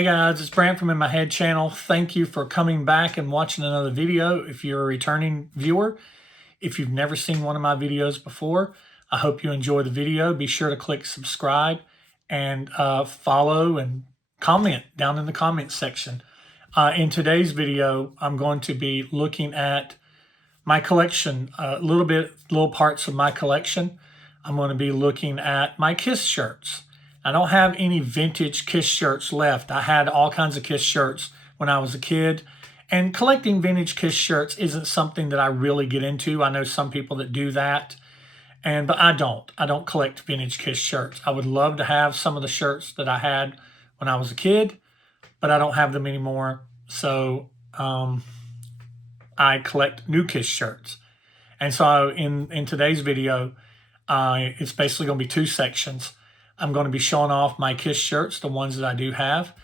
Hey guys, it's Brand from In My Head channel. Thank you for coming back and watching another video. If you're a returning viewer, if you've never seen one of my videos before, I hope you enjoy the video. Be sure to click subscribe and follow and comment down in the comment section. In today's video, I'm going to be looking at my collection, little parts of my collection. I'm going to be looking at my Kiss shirts. I don't have any vintage Kiss shirts left. I had all kinds of Kiss shirts when I was a kid. And collecting vintage Kiss shirts isn't something that I really get into. I know some people that do that, but I don't. I don't collect vintage Kiss shirts. I would love to have some of the shirts that I had when I was a kid, but I don't have them anymore. So I collect new Kiss shirts. And so in today's video, it's basically going to be two sections. I'm going to be showing off my Kiss shirts, the ones that I do have.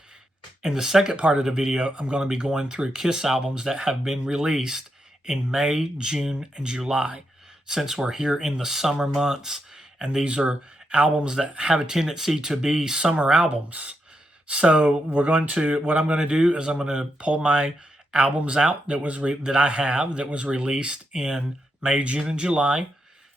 In the second part of the video, I'm going to be going through Kiss albums that have been released in May, June, and July, since we're here in the summer months. And these are albums that have a tendency to be summer albums. So what I'm going to do is I'm going to pull my albums out that was released in May, June, and July.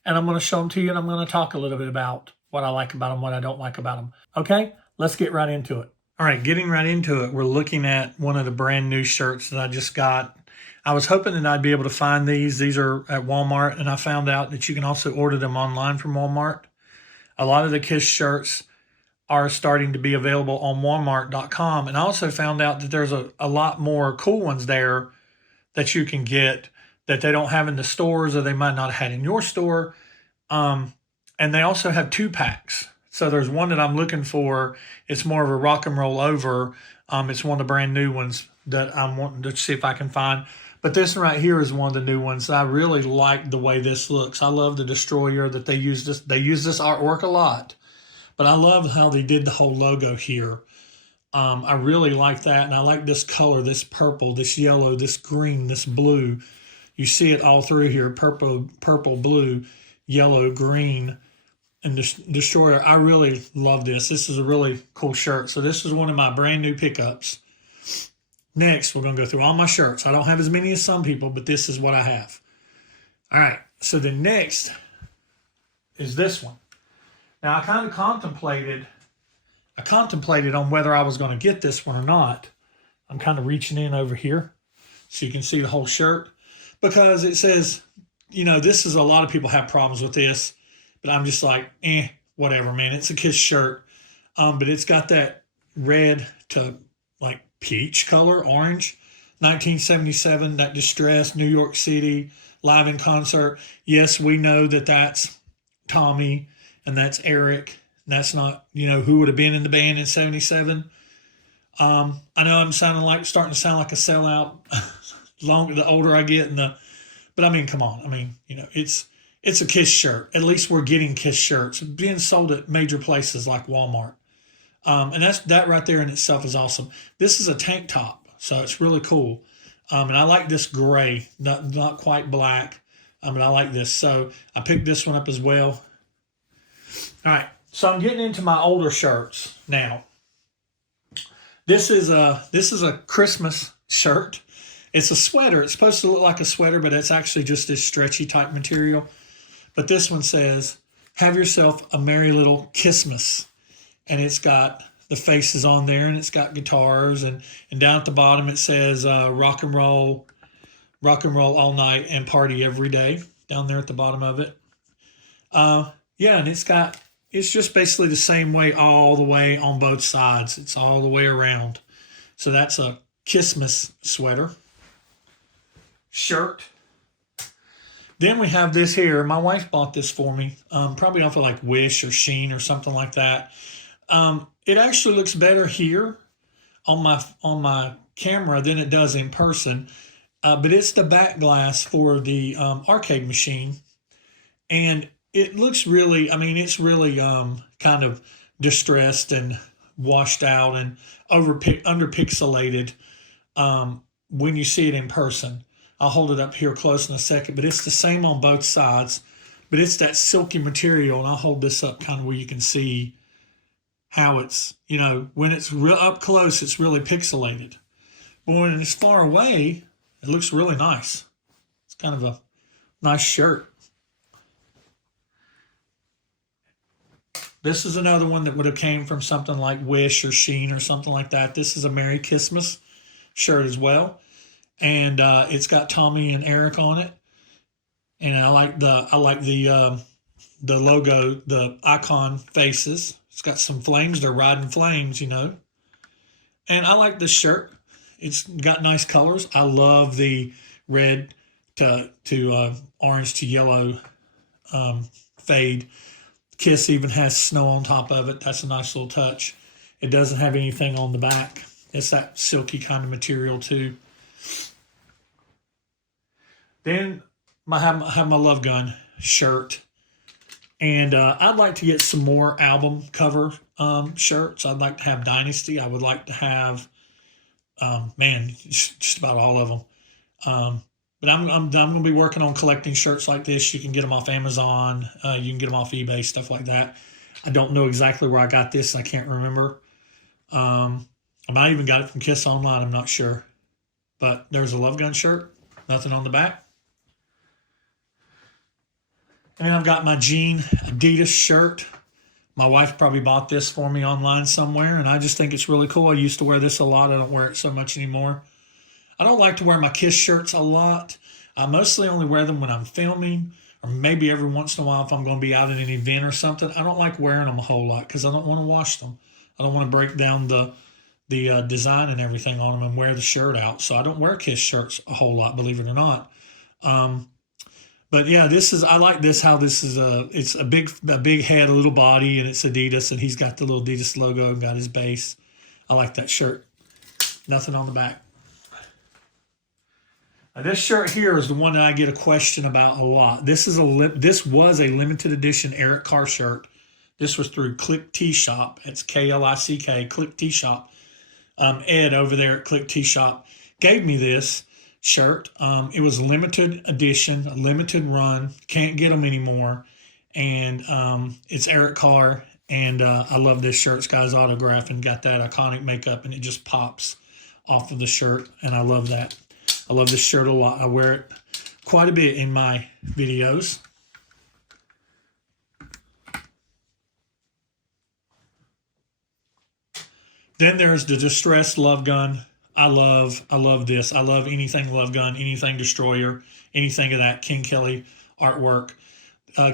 And I'm going to show them to you, and I'm going to talk a little bit about what I like about them, what I don't like about them. Okay, let's get right into it. All right, getting right into it, we're looking at one of the brand new shirts that I just got. I was hoping that I'd be able to find these. These are at Walmart, and I found out that you can also order them online from Walmart. A lot of the Kiss shirts are starting to be available on Walmart.com, and I also found out that there's a lot more cool ones there that you can get that they don't have in the stores, or they might not have had in your store. And they also have 2-packs. So there's one that I'm looking for. It's more of a rock and roll over. It's one of the brand new ones that I'm wanting to see if I can find. But this one right here is one of the new ones. I really like the way this looks. I love the Destroyer that they use this. They use this artwork a lot. But I love how they did the whole logo here. I really like that. And I like this color, this purple, this yellow, this green, this blue. You see it all through here, purple, blue, yellow, green, and Destroyer. I really love this. This is a really cool shirt. So this is one of my brand new pickups. Next, we're going to go through all my shirts. I don't have as many as some people, but this is what I have. All right, so the next is this one. Now, I kind of contemplated on whether I was going to get this one or not. I'm kind of reaching in over here so you can see the whole shirt, because it says, you know, this is, a lot of people have problems with this, but I'm just like, whatever, man. It's a Kiss shirt, but it's got that red to like peach color, orange, 1977, that Distress, New York City, live in concert. Yes, we know that that's Tommy and that's Eric. That's not, who would have been in the band in 77. I know I'm starting to sound like a sellout the older I get, but I mean, come on. I mean, it's a Kiss shirt. At least we're getting Kiss shirts being sold at major places like Walmart. And that right there in itself is awesome. This is a tank top, so it's really cool. And I like this gray, not quite black, but I like this. So I picked this one up as well. All right, so I'm getting into my older shirts now. This is a Christmas shirt. It's a sweater. It's supposed to look like a sweater, but it's actually just this stretchy type material. But this one says, "Have yourself a merry little Kissmas." And it's got the faces on there, and it's got guitars, and down at the bottom it says rock and roll all night and party every day, down there at the bottom of it. And it's just basically the same way all the way on both sides. It's all the way around. So that's a Kissmas sweater. Shirt. Then we have this here. My wife bought this for me, probably off of like Wish or Sheen or something like that. It actually looks better here on my camera than it does in person, but it's the back glass for the arcade machine, and it looks really, it's really kind of distressed and washed out and underpixelated when you see it in person. I'll hold it up here close in a second, but it's the same on both sides, but it's that silky material, and I'll hold this up kind of where you can see how it's, when it's real up close, it's really pixelated. But when it's far away, it looks really nice. It's kind of a nice shirt. This is another one that would have came from something like Wish or Shein or something like that. This is a Merry Christmas shirt as well. And it's got Tommy and Eric on it. And I like the logo, the icon faces. It's got some flames. They're riding flames, And I like this shirt. It's got nice colors. I love the red to orange to yellow fade. Kiss even has snow on top of it. That's a nice little touch. It doesn't have anything on the back. It's that silky kind of material too. Then I have my Love Gun shirt. And I'd like to get some more album cover shirts. I'd like to have Dynasty. I would like to have, just about all of them. But I'm going to be working on collecting shirts like this. You can get them off Amazon. You can get them off eBay, stuff like that. I don't know exactly where I got this. I can't remember. I might even got it from Kiss Online. I'm not sure. But there's a Love Gun shirt. Nothing on the back. And I've got my jean Adidas shirt. My wife probably bought this for me online somewhere, and I just think it's really cool. I used to wear this a lot. I don't wear it so much anymore. I don't like to wear my Kiss shirts a lot. I mostly only wear them when I'm filming, or maybe every once in a while if I'm going to be out at an event or something. I don't like wearing them a whole lot because I don't want to wash them. I don't want to break down the design and everything on them and wear the shirt out. So I don't wear Kiss shirts a whole lot, believe it or not. But yeah, I like this, how this is it's a big head, a little body, and it's Adidas, and he's got the little Adidas logo and got his base. I like that shirt. Nothing on the back. Now, this shirt here is the one that I get a question about a lot. This was a limited edition Eric Carr shirt. This was through Click T Shop. It's Klick, Click T Shop. Ed over there at Click T Shop gave me this shirt. It was limited edition, a limited run. Can't get them anymore. And it's Eric Carr. And I love this shirt. It's got his autograph and got that iconic makeup, and it just pops off of the shirt. And I love that. I love this shirt a lot. I wear it quite a bit in my videos. Then there's the Distressed Love Gun. I love this. I love anything Love Gun, anything Destroyer, anything of that King Kelly artwork.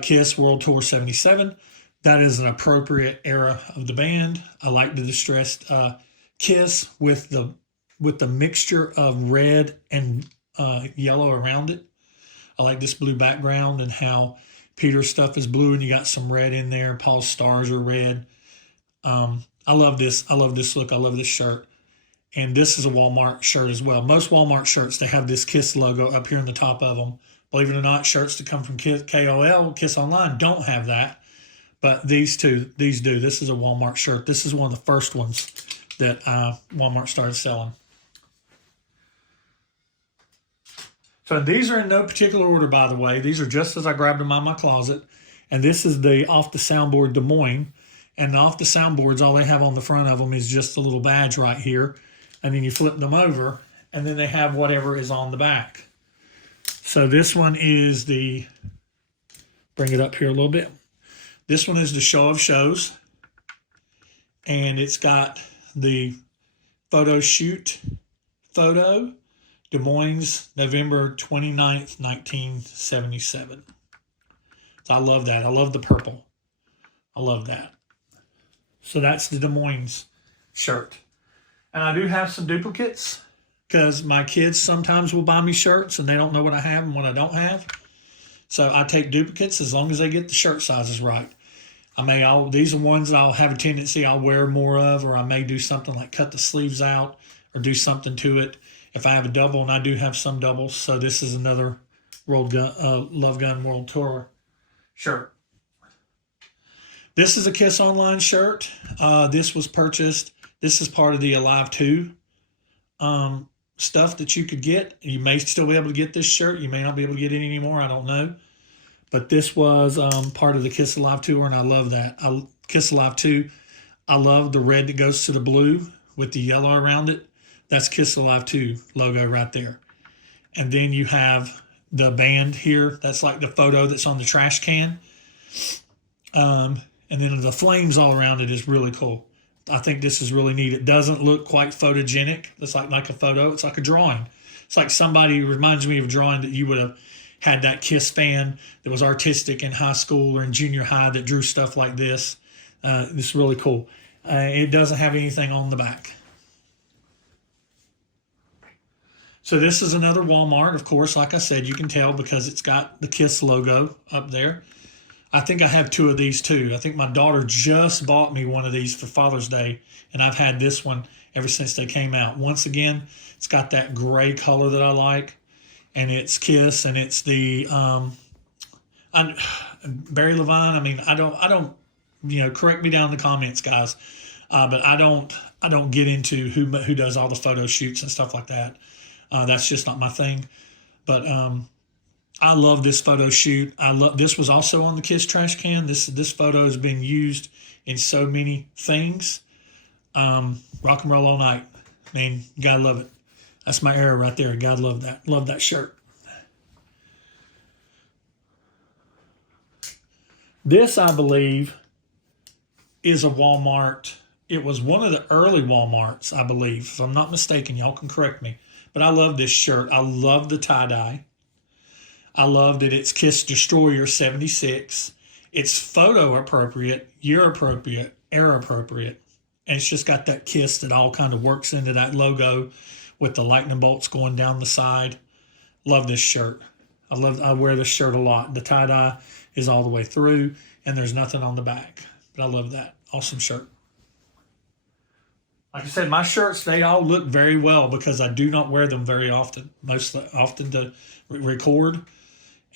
Kiss World Tour 77. That is an appropriate era of the band. I like the Distressed Kiss with the mixture of red and yellow around it. I like this blue background and how Peter's stuff is blue and you got some red in there. Paul's stars are red. I love this. I love this look. I love this shirt. And this is a Walmart shirt as well. Most Walmart shirts, they have this Kiss logo up here on the top of them. Believe it or not, shirts that come from KOL, Kiss Online, don't have that. But these do. This is a Walmart shirt. This is one of the first ones that Walmart started selling. So these are in no particular order, by the way. These are just as I grabbed them out of my closet. And this is the Off the Soundboard Des Moines. And off the soundboards, all they have on the front of them is just a little badge right here. And then you flip them over, and then they have whatever is on the back. So this one is bring it up here a little bit. This one is the Show of Shows. And it's got the photo shoot photo, Des Moines, November 29th, 1977. So I love that. I love the purple. I love that. So that's the Des Moines shirt. And I do have some duplicates because my kids sometimes will buy me shirts and they don't know what I have and what I don't have. So I take duplicates as long as they get the shirt sizes right. These are ones that I'll have a tendency I'll wear more of, or I may do something like cut the sleeves out or do something to it if I have a double, and I do have some doubles. So this is another Love Gun World Tour shirt. This is a Kiss Online shirt. This was purchased. This is part of the Alive 2 stuff that you could get. You may still be able to get this shirt. You may not be able to get it anymore. I don't know. But this was part of the Kiss Alive tour, and I love that. Kiss Alive 2. I love the red that goes to the blue with the yellow around it. That's Kiss Alive 2 logo right there. And then you have the band here. That's like the photo that's on the trash can. And then the flames all around it is really cool. I think this is really neat. It doesn't look quite photogenic. It's like a photo. It's like a drawing. It's like somebody reminds me of a drawing that you would have had that Kiss fan that was artistic in high school or in junior high that drew stuff like this. It's really cool. It doesn't have anything on the back. So this is another Walmart. Of course, like I said, you can tell because it's got the Kiss logo up there. I think I have 2 of these too. I think my daughter just bought me one of these for Father's Day, and I've had this one ever since they came out. Once again, it's got that gray color that I like, and it's Kiss, and it's the Barry Levine. I mean, I don't, correct me down in the comments, guys, but I don't get into who does all the photo shoots and stuff like that. That's just not my thing. But I love this photo shoot. This was also on the Kiss trash can. This photo has been used in so many things. Rock and Roll All Night. I mean, you gotta love it. That's my era right there. Gotta love that. Love that shirt. This, I believe, is a Walmart. It was one of the early Walmarts, I believe. If I'm not mistaken, y'all can correct me. But I love this shirt. I love the tie-dye. I love that it's Kiss Destroyer 76. It's photo appropriate, year appropriate, era appropriate. And it's just got that Kiss that all kind of works into that logo with the lightning bolts going down the side. Love this shirt. I wear this shirt a lot. The tie-dye is all the way through, and there's nothing on the back. But I love that. Awesome shirt. Like I said, my shirts, they all look very well because I do not wear them very often. Most often to record.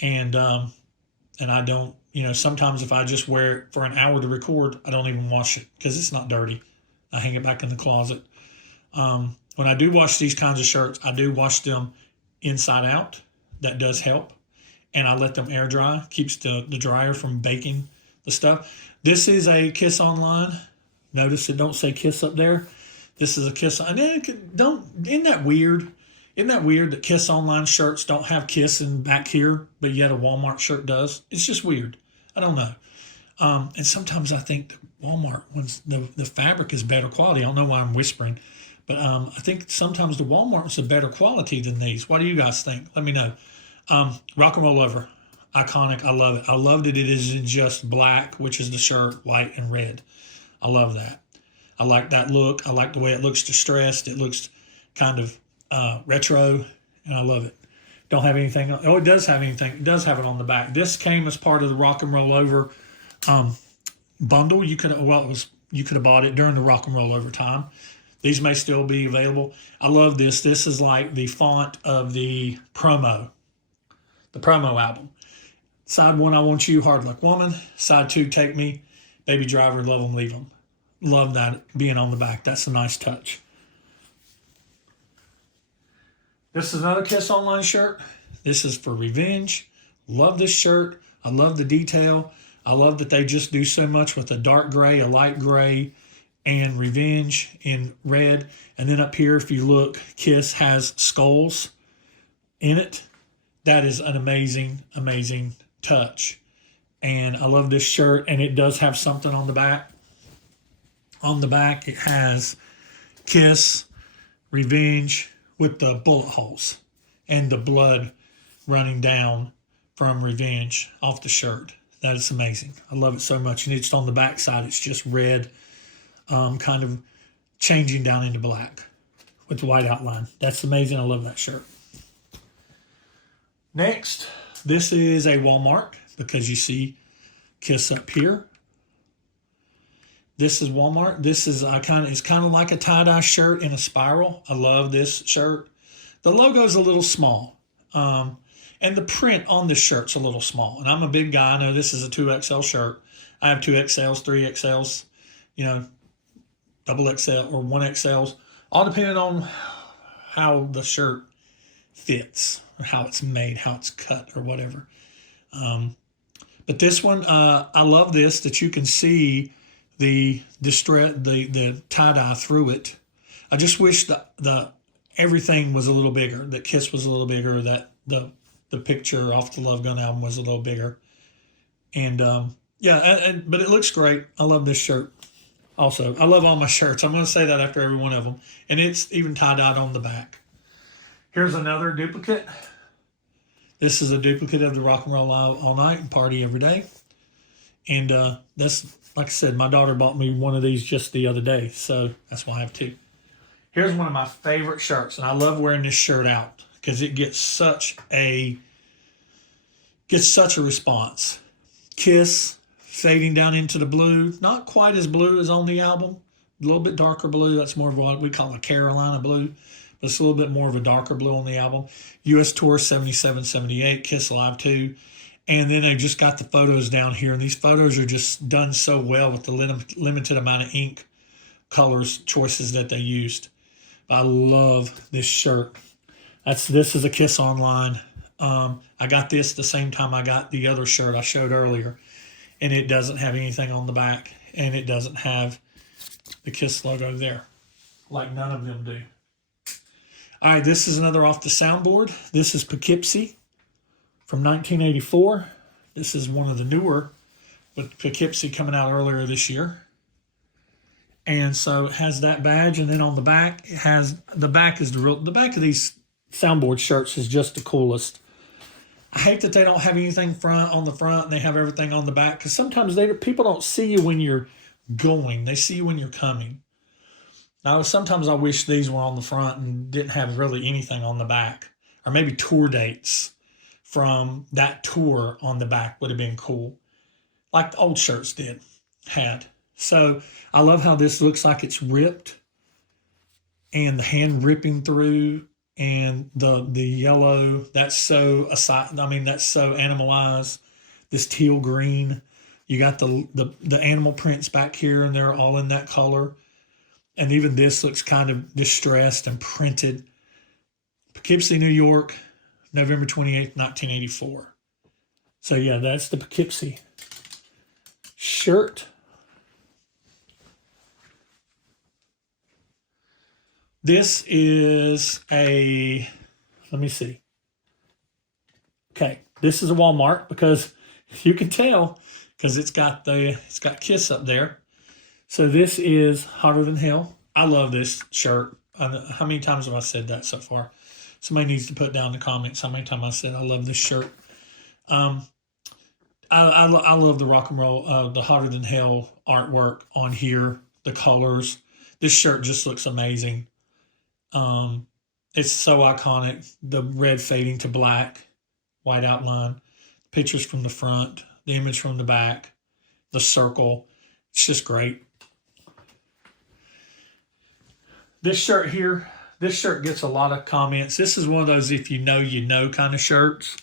And I don't, sometimes if I just wear it for an hour to record, I don't even wash it because it's not dirty. I hang it back in the closet. When I do wash these kinds of shirts, I do wash them inside out. That does help. And I let them air dry. Keeps the dryer from baking the stuff. This is a Kiss Online. Notice it don't say Kiss up there. This is a Kiss. And isn't that weird? Isn't that weird that Kiss Online shirts don't have Kiss in back here, but yet a Walmart shirt does? It's just weird. I don't know. And sometimes I think that Walmart ones, the fabric is better quality. I don't know why I'm whispering, but I think sometimes the Walmart is a better quality than these. What do you guys think? Let me know. Rock and Roll Lover. Iconic. I love it. I love that it is in just black, which is the shirt, white and red. I love that. I like that look. I like the way it looks distressed. It looks kind of retro, and I love it. Don't have anything. Oh, it does have anything. It does have it on the back. This came as part of the Rock and Roll Over bundle. You could have bought it during the Rock and Roll Over time. These may still be available. I love this. This is like the font of the promo album. Side 1, I Want You, Hard Luck Woman. Side 2, Take Me, Baby Driver, Love 'Em, Leave 'Em. Love that being on the back. That's a nice touch. This is another Kiss Online shirt. This is for Revenge. Love this shirt. I love the detail. I love that they just do so much with a dark gray, a light gray, and Revenge in red. And then up here, if you look, Kiss has skulls in it. That is an amazing, amazing touch. And I love this shirt, and it does have something on the back. On the back, it has Kiss, Revenge, with the bullet holes and the blood running down from Revenge off the shirt. That is amazing. I love it so much. And it's on the back side. It's just red, kind of changing down into black with the white outline. That's amazing. I love that shirt. Next, this is a Walmart because you see Kiss up here. This is Walmart. This is it's kind of like a tie-dye shirt in a spiral. I love this shirt. The logo is a little small. And the print on this shirt's a little small. And I'm a big guy. I know this is a 2XL shirt. I have 2XLs, 3XLs, double XL or 1XLs, all depending on how the shirt fits or how it's made, how it's cut or whatever. But this one, I love this, that you can see the distress, the tie-dye through it. I just wish the everything was a little bigger. That Kiss was a little bigger. That the picture off the Love Gun album was a little bigger. And yeah, but it looks great. I love this shirt. Also, I love all my shirts. I'm going to say that after every one of them. And it's even tie-dyed on the back. Here's another duplicate. This is a duplicate of the Rock and Roll Live All Night and Party Every Day. And that's, like I said, my daughter bought me one of these just the other day. So that's why I have two. Here's one of my favorite shirts. And I love wearing this shirt out because it gets such a response. Kiss, fading down into the blue. Not quite as blue as on the album. A little bit darker blue. That's more of what we call a Carolina blue. But it's a little bit more of a darker blue on the album. US Tour 77, 78, Kiss Live 2. And then they just got the photos down here. And these photos are just done so well with the limited amount of ink colors choices that they used. But I love this shirt. This is a Kiss Online. I got this the same time I got the other shirt I showed earlier. And it doesn't have anything on the back. And it doesn't have the Kiss logo there. Like none of them do. All right, this is another off the soundboard. This is Poughkeepsie from 1984. This is one of the newer, with Poughkeepsie coming out earlier this year. And so it has that badge, and then on the back, it has the back of these soundboard shirts is just the coolest. I hate that they don't have anything on the front and they have everything on the back, because sometimes people don't see you when you're going. They see you when you're coming. Now, sometimes I wish these were on the front and didn't have really anything on the back. Or maybe tour dates from that tour on the back would have been cool. Like the old shirts had. So I love how this looks like it's ripped. And the hand ripping through. And the yellow, that's so animalized. This teal green. You got the animal prints back here, and they're all in that color. And even this looks kind of distressed and printed. Poughkeepsie, New York, November 28th, 1984. So yeah, that's the Poughkeepsie shirt. This is let me see. Okay, this is a Walmart, because you can tell because it's got Kiss up there. So this is Hotter Than Hell. I love this shirt. How many times have I said that so far? Somebody needs to put down in the comments how many times I said I love this shirt. I love the rock and roll, the Hotter Than Hell artwork on here, the colors. This shirt just looks amazing. It's so iconic. The red fading to black, white outline, pictures from the front, the image from the back, the circle. It's just great. This shirt here, this shirt gets a lot of comments. This is one of those if you know kind of shirts.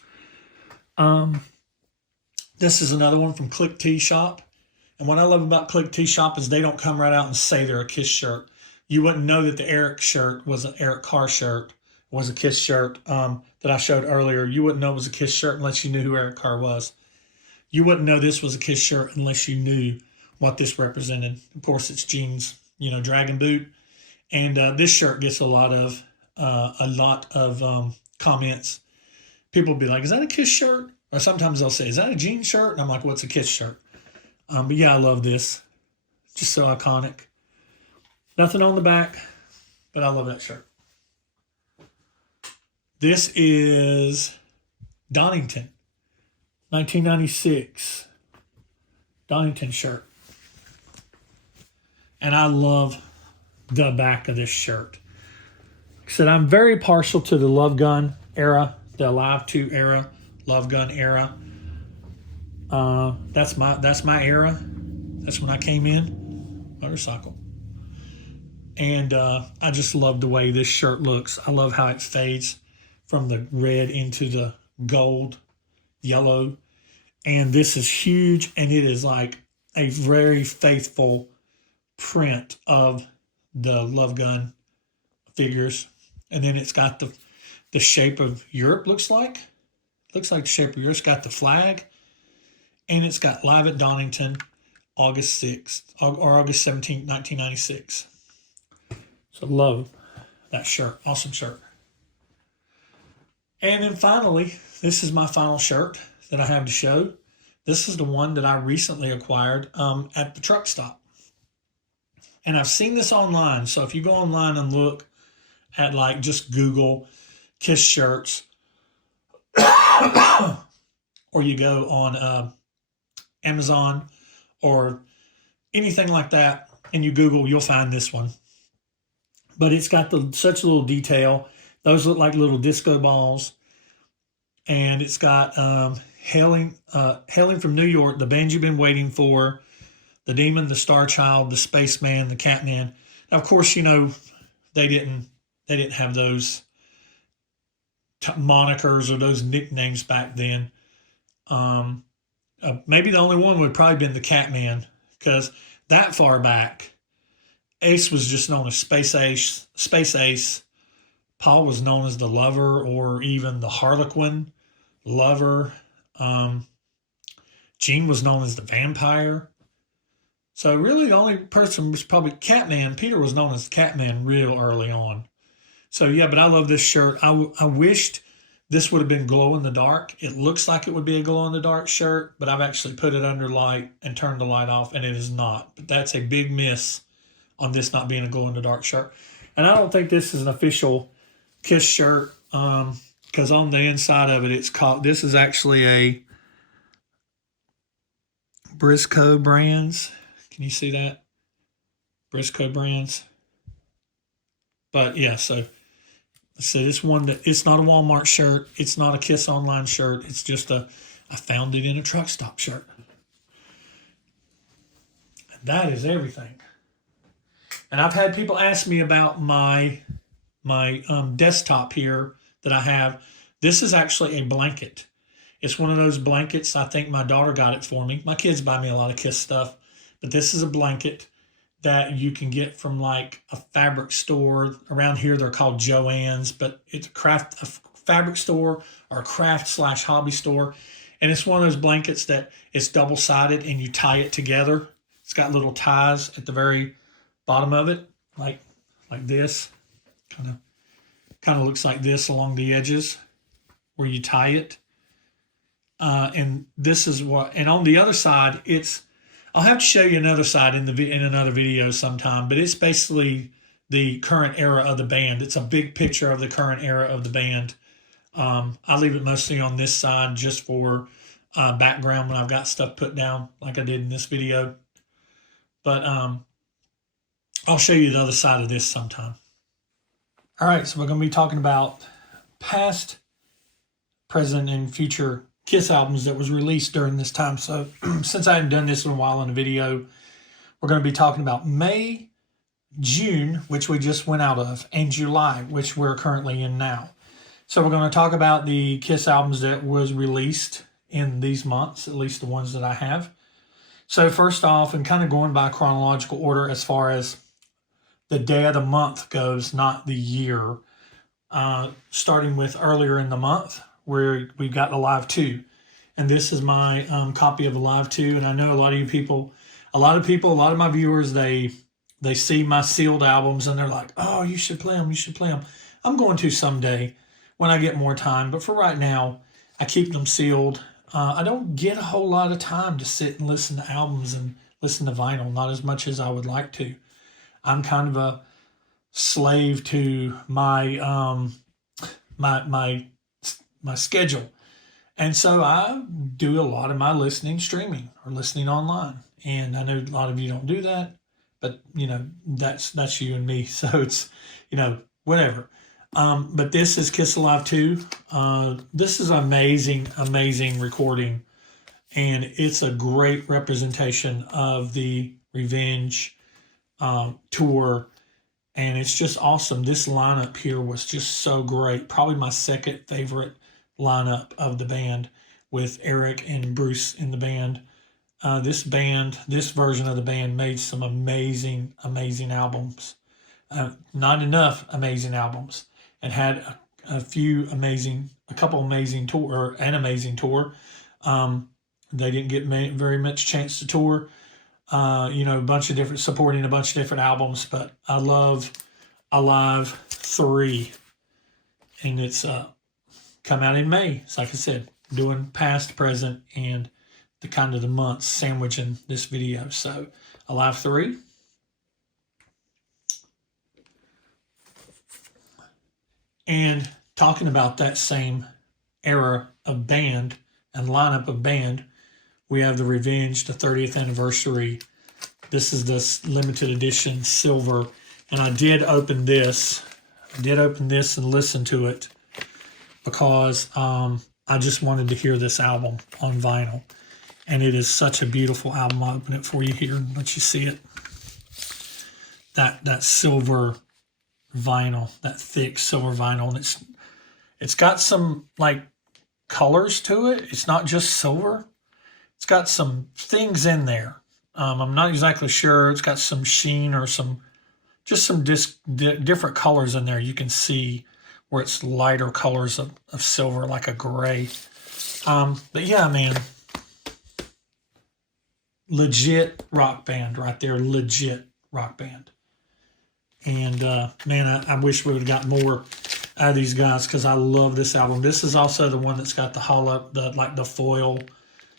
This is another one from Click Tee Shop. And what I love about Click Tee Shop is they don't come right out and say they're a Kiss shirt. You wouldn't know that the Eric shirt was an Eric Carr shirt, was a Kiss shirt that I showed earlier. You wouldn't know it was a Kiss shirt unless you knew who Eric Carr was. You wouldn't know this was a Kiss shirt unless you knew what this represented. Of course, it's jeans, dragon boot. And this shirt gets a lot of comments. People will be like, is that a Kiss shirt? Or sometimes they'll say, is that a jean shirt? And I'm like, what's a Kiss shirt? But yeah, I love this. Just so iconic. Nothing on the back, but I love that shirt. This is Donington, 1996. Donington shirt. And I love the back of this shirt. Like I said, I'm very partial to the Love Gun era, the Live 2 era, Love Gun era. That's my era. That's when I came in. Motorcycle. And I just love the way this shirt looks. I love how it fades from the red into the gold, yellow. And this is huge, and it is like a very faithful print of the Love Gun figures. And then it's got the shape of Europe, looks like. Looks like the shape of Europe. It's got the flag, and it's got Live at Donington. August 6th or August 17th, 1996. So love that shirt. Awesome shirt. And then finally, this is my final shirt that I have to show. This is the one that I recently acquired at the truck stop. And I've seen this online. So if you go online and look at, like, just Google Kiss shirts, or you go on Amazon or anything like that, and you Google, you'll find this one. But it's got such little detail. Those look like little disco balls. And it's got hailing from New York, the band you've been waiting for, the Demon, the Star Child, the Spaceman, the Catman. Now, of course, you know, they didn't have those monikers or those nicknames back then. Maybe the only one would probably been the Catman, because that far back, Ace was just known as Space Ace. Paul was known as the Lover, or even the Harlequin Lover. Gene was known as the Vampire. So really the only person was probably Catman. Peter was known as Catman real early on. So yeah, but I love this shirt. I wished this would have been glow in the dark. It looks like it would be a glow in the dark shirt, but I've actually put it under light and turned the light off, and it is not. But that's a big miss on this not being a glow in the dark shirt. And I don't think this is an official Kiss shirt, because on the inside of it, it's called, this is actually a Briscoe Brands. Can you see that? Briscoe Brands. But yeah, so this one, that it's not a Walmart shirt. It's not a Kiss Online shirt. It's just I found it in a truck stop shirt. And that is everything. And I've had people ask me about my desktop here that I have. This is actually a blanket. It's one of those blankets. I think my daughter got it for me. My kids buy me a lot of Kiss stuff, but this is a blanket that you can get from like a fabric store. Around here, they're called Joann's, but it's a fabric store or a craft/hobby store. And it's one of those blankets that it's double-sided and you tie it together. It's got little ties at the very bottom of it, like this. Kind of looks like this along the edges where you tie it. And this is what, and on the other side, I'll have to show you another side in another video sometime, but it's basically the current era of the band. It's a big picture of the current era of the band. I leave it mostly on this side just for background when I've got stuff put down like I did in this video. But I'll show you the other side of this sometime. All right, so we're going to be talking about past, present, and future Kiss albums that was released during this time. So since I hadn't done this in a while in a video, we're going to be talking about May, June, which we just went out of, and July, which we're currently in now. So we're going to talk about the Kiss albums that was released in these months, at least the ones that I have. So first off, and kind of going by chronological order as far as the day of the month goes, not the year, starting with earlier in the month, where we've got Alive 2. And this is my copy of Alive 2. And I know a lot of my viewers, they see my sealed albums and they're like, oh, you should play them, you should play them. I'm going to someday when I get more time. But for right now, I keep them sealed. I don't get a whole lot of time to sit and listen to albums and listen to vinyl, not as much as I would like to. I'm kind of a slave to my my schedule. And so I do a lot of my listening streaming or listening online. And I know a lot of you don't do that, but you know, that's you and me. So it's, you know, whatever. But this is Kiss Alive 2. This is amazing recording. And it's a great representation of the Revenge tour. And it's just awesome. This lineup here was just so great. Probably my second favorite lineup of the band, with Eric and Bruce in the band. This version of the band made some amazing albums. Not enough amazing albums, and had a couple amazing tour. They didn't get very much chance to tour. You know, supporting a bunch of different albums, but I love Alive 3. And it's come out in May. So like I said, doing past, present, and the kind of the months sandwiching this video. So Alive 3. And talking about that same era of band and lineup of band, we have the Revenge, the 30th anniversary. This is this limited edition silver. And I did open this. And listen to it because I just wanted to hear this album on vinyl. And it is such a beautiful album. I'll open it for you here and let you see it. That silver vinyl, that thick silver vinyl. And it's got some like colors to it. It's not just silver. It's got some things in there. I'm not exactly sure. It's got some sheen or some different colors in there. You can see where it's lighter colors of silver, like a gray. But yeah, man, legit rock band right there. Legit rock band. And man, I wish we would have got more out of these guys because I love this album. This is also the one that's got the foil.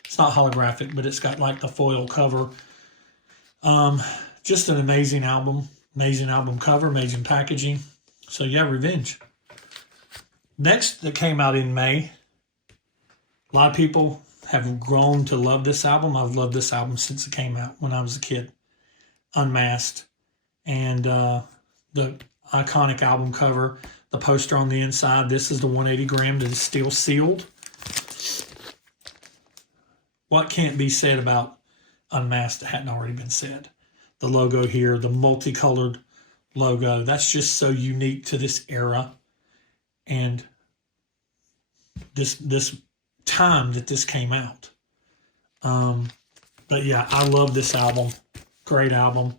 It's not holographic, but it's got like the foil cover. Just an amazing album cover, amazing packaging. So yeah, Revenge. Next, that came out in May. A lot of people have grown to love this album. I've loved this album since it came out when I was a kid. Unmasked. And the iconic album cover, the poster on the inside. This is the 180 gram that is still sealed. What can't be said about Unmasked that hadn't already been said? The logo here, the multicolored logo, that's just so unique to this era and this time that this came out. But yeah, I love this album. Great album.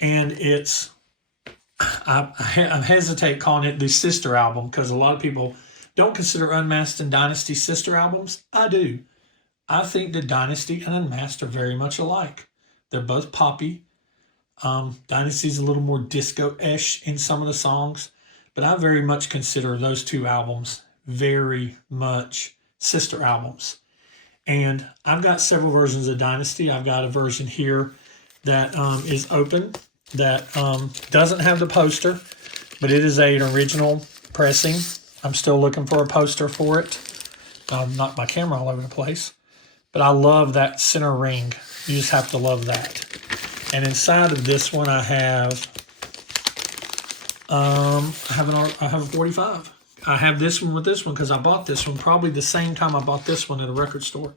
And it's, I hesitate calling it the sister album because a lot of people don't consider Unmasked and Dynasty sister albums. I do. I think that Dynasty and Unmasked are very much alike. They're both poppy. Dynasty's a little more disco-ish in some of the songs, but I very much consider those two albums very much sister albums. And I've got several versions of Dynasty. I've got a version here that is open, that doesn't have the poster, but it is an original pressing. I'm still looking for a poster for it. Knocked my camera all over the place. But I love that center ring. You just have to love that. And inside of this one, I have I have a 45. I have this one with this one because I bought this one probably the same time I bought this one at a record store.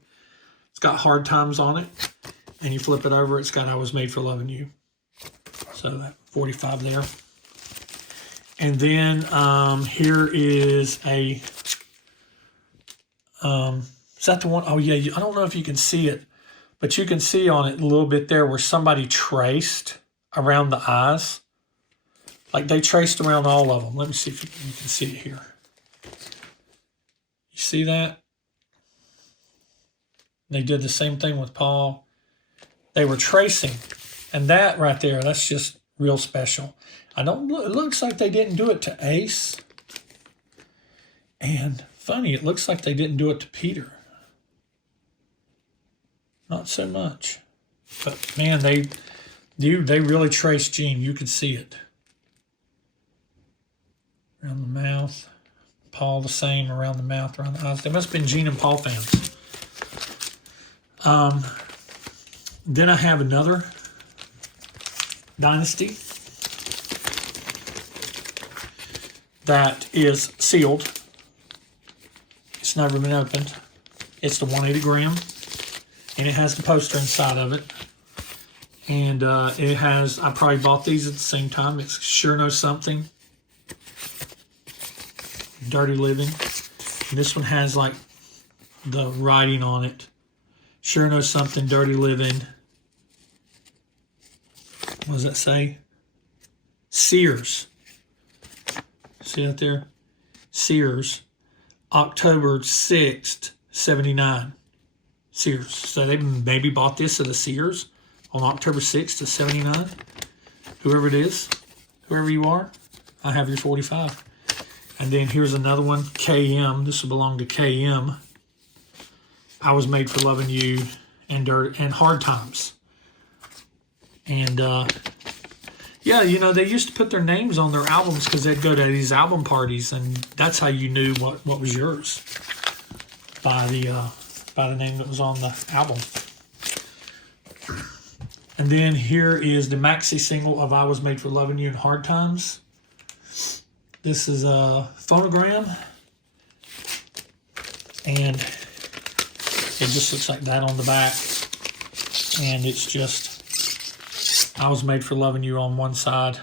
It's got Hard Times on it, and you flip it over, it's got I Was Made for Loving You. So that 45 there. And then here is a is that the one? Oh, yeah. I don't know if you can see it, but you can see on it a little bit there where somebody traced around the eyes. Like they traced around all of them. Let me see if you can see it here. You see that? They did the same thing with Paul. They were tracing. And that right there, that's just real special. It looks like they didn't do it to Ace. And funny, it looks like they didn't do it to Peter. Not so much. But man, they really traced Gene. You could see it. Around the mouth. Paul the same, around the mouth, around the eyes. They must have been Gene and Paul fans. Then I have another Dynasty that is sealed. It's never been opened. It's the 180 gram. And it has the poster inside of it. And it has, I probably bought these at the same time. It's Sure Knows Something. Dirty Living. And this one has like the writing on it. Sure Knows Something, Dirty Living. What does that say? Sears. See that there? Sears. October 6th, 79. Sears. So they maybe bought this at a Sears. on October 6th to 79. Whoever it is, whoever you are, I have your 45. And then here's another one, KM. This will belong to KM. I Was Made for Loving You and Hard Times. And yeah, you know, they used to put their names on their albums because they'd go to these album parties, and that's how you knew what was yours, by the name that was on the album. And then here is the maxi single of I Was Made for Loving You and Hard Times. This is a phonogram, and it just looks like that on the back. And it's just I Was Made for Loving You on one side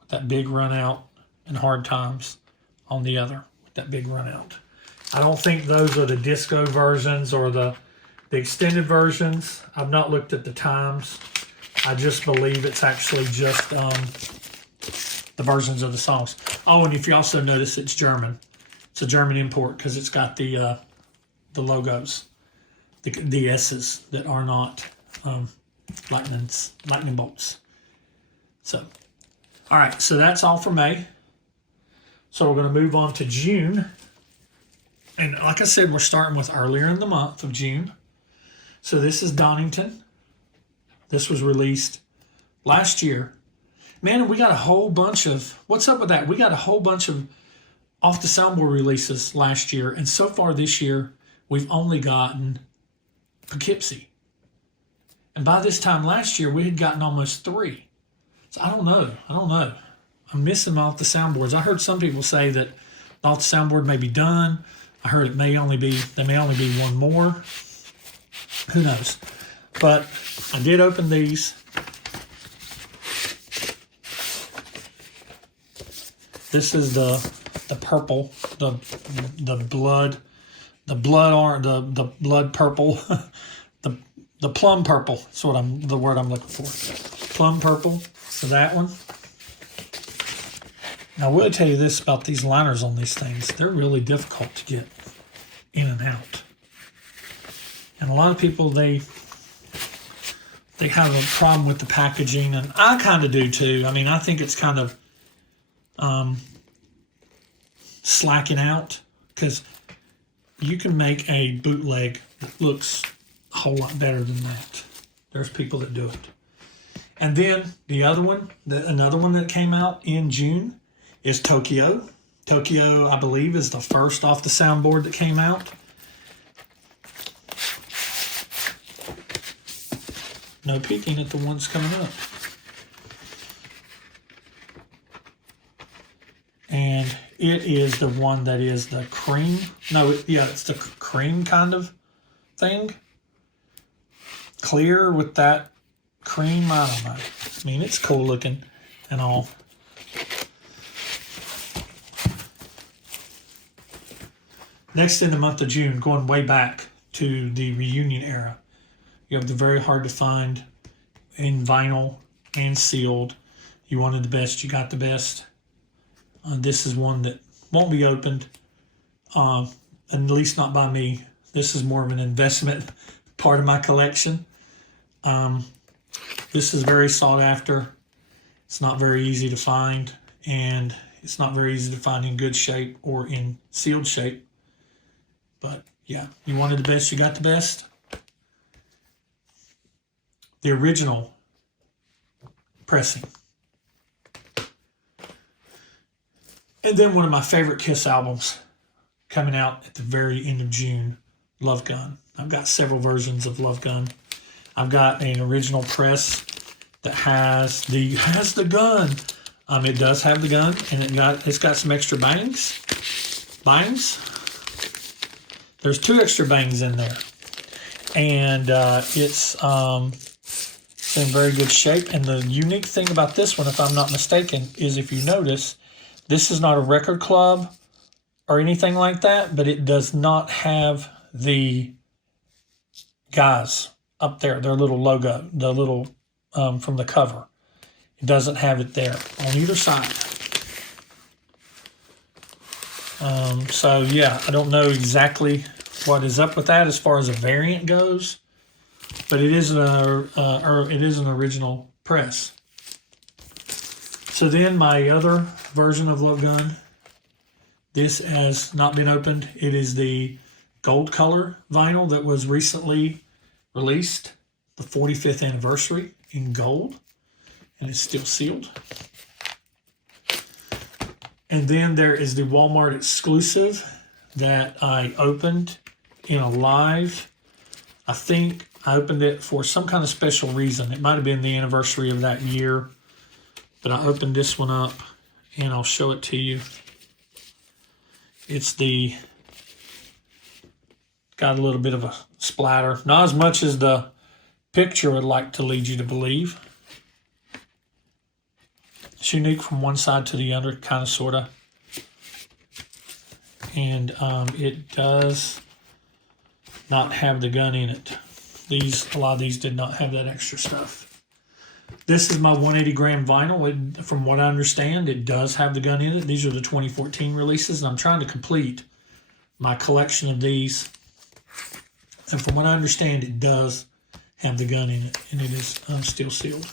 with that big run out, and Hard Times on the other with that big run out. I don't think those are the disco versions or the extended versions. I've not looked at the times. I just believe it's actually just the versions of the songs. Oh, and if you also notice, it's German. It's a German import because it's got the logos, the S's that are not lightning bolts. So, all right. So that's all for May. So we're going to move on to June. And like I said, we're starting with earlier in the month of June. So this is Donington. This was released last year. Man, we got a whole bunch of, what's up with that? We got a whole bunch of Off the Soundboard releases last year. And so far this year, we've only gotten Poughkeepsie. And by this time last year, we had gotten almost 3. So I don't know. I'm missing Off the Soundboards. I heard some people say that Off the Soundboard may be done. I heard there may only be one more. Who knows? But I did open these. This is the purple, the blood purple, the plum purple. That's the word I'm looking for. Plum purple for that one. Now, I will tell you this about these liners on these things. They're really difficult to get in and out. And a lot of people, they have a problem with the packaging, and I kind of do too. I mean, I think it's kind of slacking out, because you can make a bootleg that looks a whole lot better than that. There's people that do it. And then the other one, another one that came out in June is Tokyo. Tokyo, I believe, is the first Off the Soundboard that came out. No peeking at the ones coming up. And it is the one that is the cream. It's the cream kind of thing. Clear with that cream, I don't know. I mean, it's cool looking and all. Next, in the month of June, going way back to the reunion era, you have the Very Hard to Find in vinyl and sealed. You wanted the best, you got the best. This is one that won't be opened, at least not by me. This is more of an investment part of my collection. This is very sought after. It's not very easy to find, and it's not very easy to find in good shape or in sealed shape. But yeah, you wanted the best, you got the best. The original pressing. And then one of my favorite Kiss albums coming out at the very end of June, Love Gun. I've got several versions of Love Gun. I've got an original press that has the gun. It does have the gun, and it's got some extra bangs. There's 2 extra bangs in there, and it's in very good shape. And the unique thing about this one, if I'm not mistaken, is if you notice, this is not a record club or anything like that, but it does not have the guys up there, their little logo, the little from the cover. It doesn't have it there on either side. So yeah, I don't know exactly what is up with that as far as a variant goes, but it is an original press. So then my other version of Love Gun, this has not been opened. It is the gold color vinyl that was recently released, the 45th anniversary in gold, and it's still sealed. And then there is the Walmart exclusive that I opened in a live. I think I opened it for some kind of special reason. It might have been the anniversary of that year, but I opened this one up and I'll show it to you. It's got a little bit of a splatter. Not as much as the picture would like to lead you to believe. It's unique from one side to the other, kind of, sort of. And it does not have the gun in it. A lot of these did not have that extra stuff. This is my 180 gram vinyl. From what I understand, it does have the gun in it. These are the 2014 releases, and I'm trying to complete my collection of these. And from what I understand, it does have the gun in it, and it is still sealed.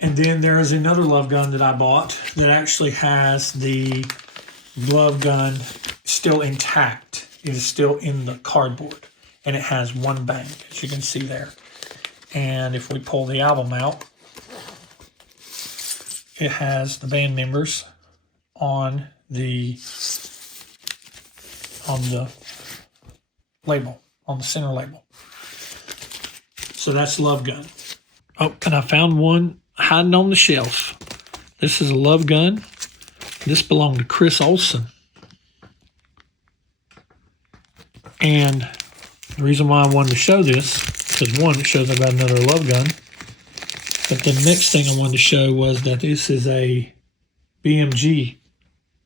And then there is another Love Gun that I bought that actually has the Love Gun still intact. It is still in the cardboard, and it has one bang, as you can see there. And if we pull the album out, it has the band members on the label, on the center label. So that's Love Gun. Oh, and I found one hiding on the shelf. This is a Love Gun. This belonged to Chris Olsen. And the reason why I wanted to show this, because one, it shows I got another Love Gun. But the next thing I wanted to show was that this is a BMG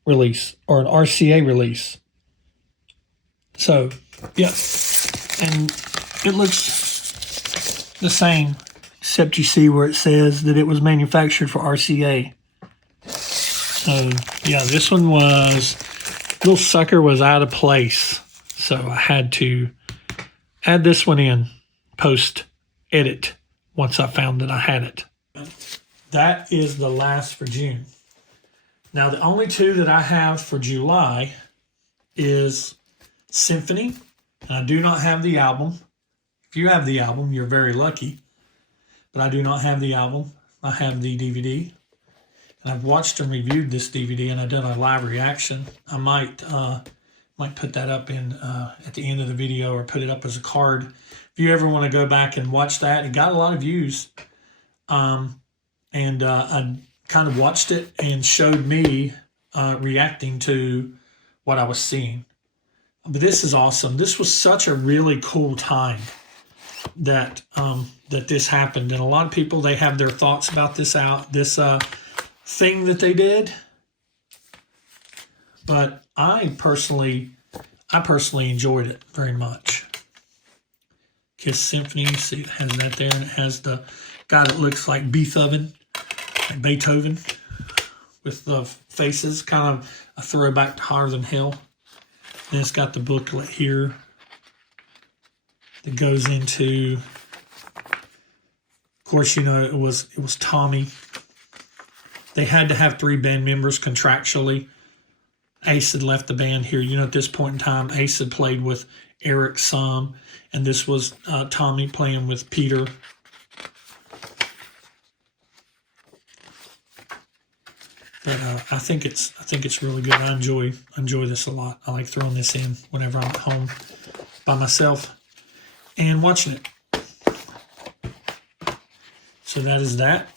release, or an RCA release. So, yeah. And it looks the same, except you see where it says that it was manufactured for RCA. So, yeah, this one little sucker was out of place. So I had to add this one in post-edit once I found that I had it. That is the last for June. Now, the only two that I have for July is Symphony, and I do not have the album. If you have the album, you're very lucky. But I do not have the album. I have the DVD. And I've watched and reviewed this DVD, and I've done a live reaction. I might put that up in at the end of the video, or put it up as a card. If you ever want to go back and watch that, it got a lot of views. I kind of watched it and showed me reacting to what I was seeing. But this is awesome. This was such a really cool time that this happened, and a lot of people, they have their thoughts about this thing that they did. But I personally enjoyed it very much. Kiss Symphony, see, it has that there, and it has the guy that looks like Beethoven, with the faces, kind of a throwback to Hotter Than Hell. Then it's got the booklet here that goes into, of course, you know, it was Tommy. They had to have 3 band members contractually. Ace had left the band here. You know, at this point in time, Ace had played with Eric some, and this was Tommy playing with Peter. But I think it's really good. I enjoy this a lot. I like throwing this in whenever I'm at home by myself and watching it. So that is that.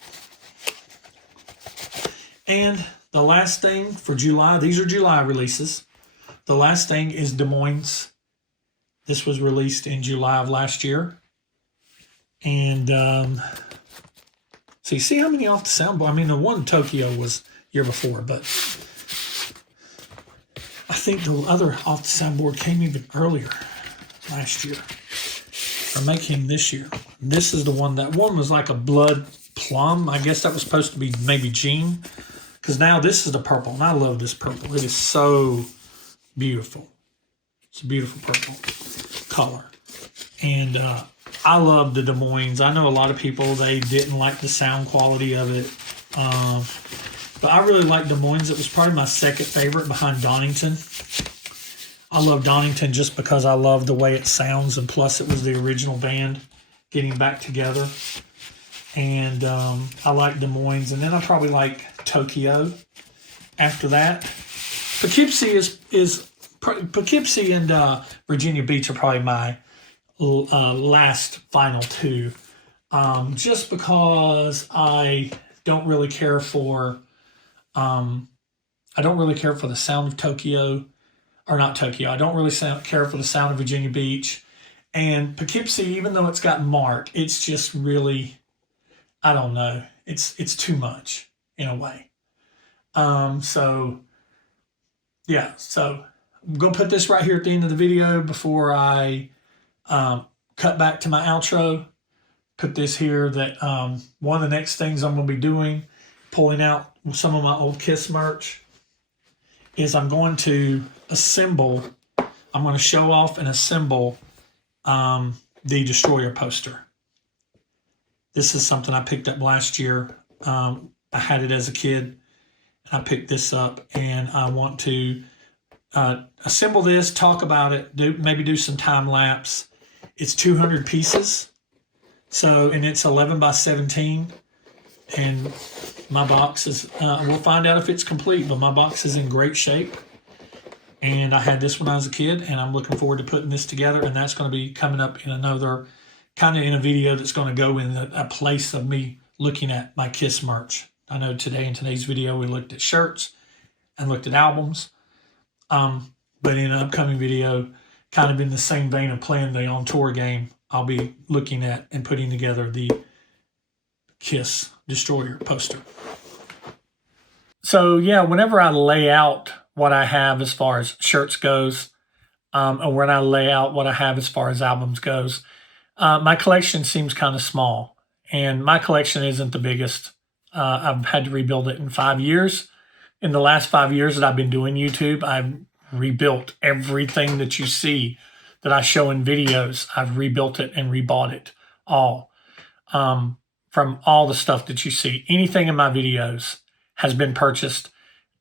And the last thing for July, these are July releases. The last thing is Des Moines. This was released in July of last year. And so you see how many off the soundboard? I mean, the one in Tokyo was year before, but I think the other off the soundboard came even earlier last year, or may came this year. This is the one. That one was like a blood plum. I guess that was supposed to be maybe Jean, because now this is the purple, and I love this purple. It is so beautiful. It's a beautiful purple color, and I love the Des Moines. I know a lot of people, they didn't like the sound quality of it. But I really like Des Moines. It was probably my second favorite behind Donington. I love Donington just because I love the way it sounds, and plus it was the original band getting back together. And I like Des Moines, and then I probably like Tokyo after that. Poughkeepsie and Virginia Beach are probably my last final two, just because I don't really care for the sound of Tokyo, or not Tokyo. I don't really care for the sound of Virginia Beach, and Poughkeepsie. Even though it's got Mark, it's just really, I don't know. It's too much in a way. So yeah. So I'm gonna put this right here at the end of the video before I cut back to my outro. Put this here that one of the next things I'm going to be doing, pulling out some of my old Kiss merch, is I'm going to assemble, I'm going to show off and assemble the Destroyer poster. This is something I picked up last year. I had it as a kid, and I picked this up, and I want to assemble this, talk about it, maybe do some time lapse. It's 200 pieces. So, and it's 11 by 17, and my box is, we'll find out if it's complete, but my box is in great shape. And I had this when I was a kid, and I'm looking forward to putting this together, and that's going to be coming up in another, kind of in a video that's going to go in a place of me looking at my Kiss merch. I know today, in today's video, we looked at shirts and looked at albums, but in an upcoming video, kind of in the same vein of playing the on tour game, I'll be looking at and putting together the Kiss Destroyer poster. So yeah, whenever I lay out what I have as far as shirts goes, or when I lay out what I have as far as albums goes, my collection seems kind of small, and my collection isn't the biggest. I've had to rebuild it in 5 years. In the last 5 years that I've been doing YouTube, I've rebuilt everything that you see that I show in videos. I've rebuilt it and rebought it all. From all the stuff that you see. Anything in my videos has been purchased,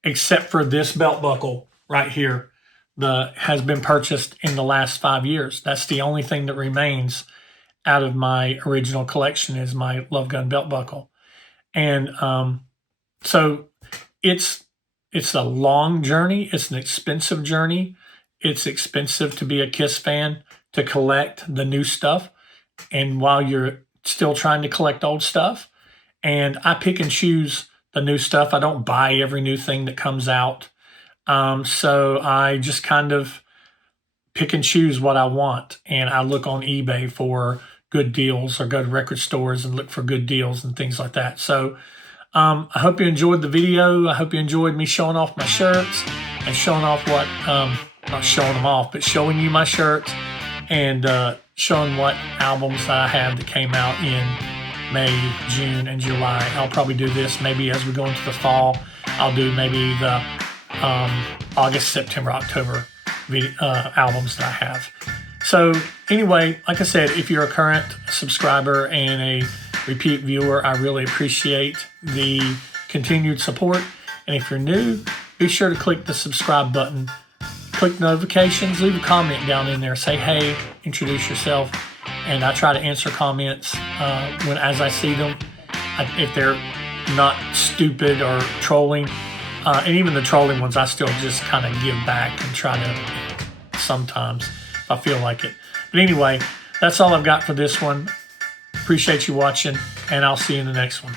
except for this belt buckle right here has been purchased in the last 5 years. That's the only thing that remains out of my original collection, is my Love Gun belt buckle. And so it's a long journey. It's an expensive journey. It's expensive to be a Kiss fan, to collect the new stuff, and while you're still trying to collect old stuff. And I pick and choose the new stuff. I don't buy every new thing that comes out. So I just kind of pick and choose what I want. And I look on eBay for good deals, or go to record stores and look for good deals and things like that. So I hope you enjoyed the video. I hope you enjoyed me showing off my shirts and showing off what, not showing them off, but showing you my shirts, and showing what albums that I have that came out in May, June, and July. I'll probably do this maybe as we go into the fall. I'll do maybe the August, September, October albums that I have. So anyway, like I said, if you're a current subscriber and a repeat viewer, I really appreciate the continued support. And if you're new, be sure to click the subscribe button, click notifications, leave a comment down in there, say hey, introduce yourself, and I try to answer comments as I see them. If they're not stupid or trolling, and even the trolling ones, I still just kind of give back and try to sometimes if I feel like it. But anyway, that's all I've got for this one. Appreciate you watching, and I'll see you in the next one.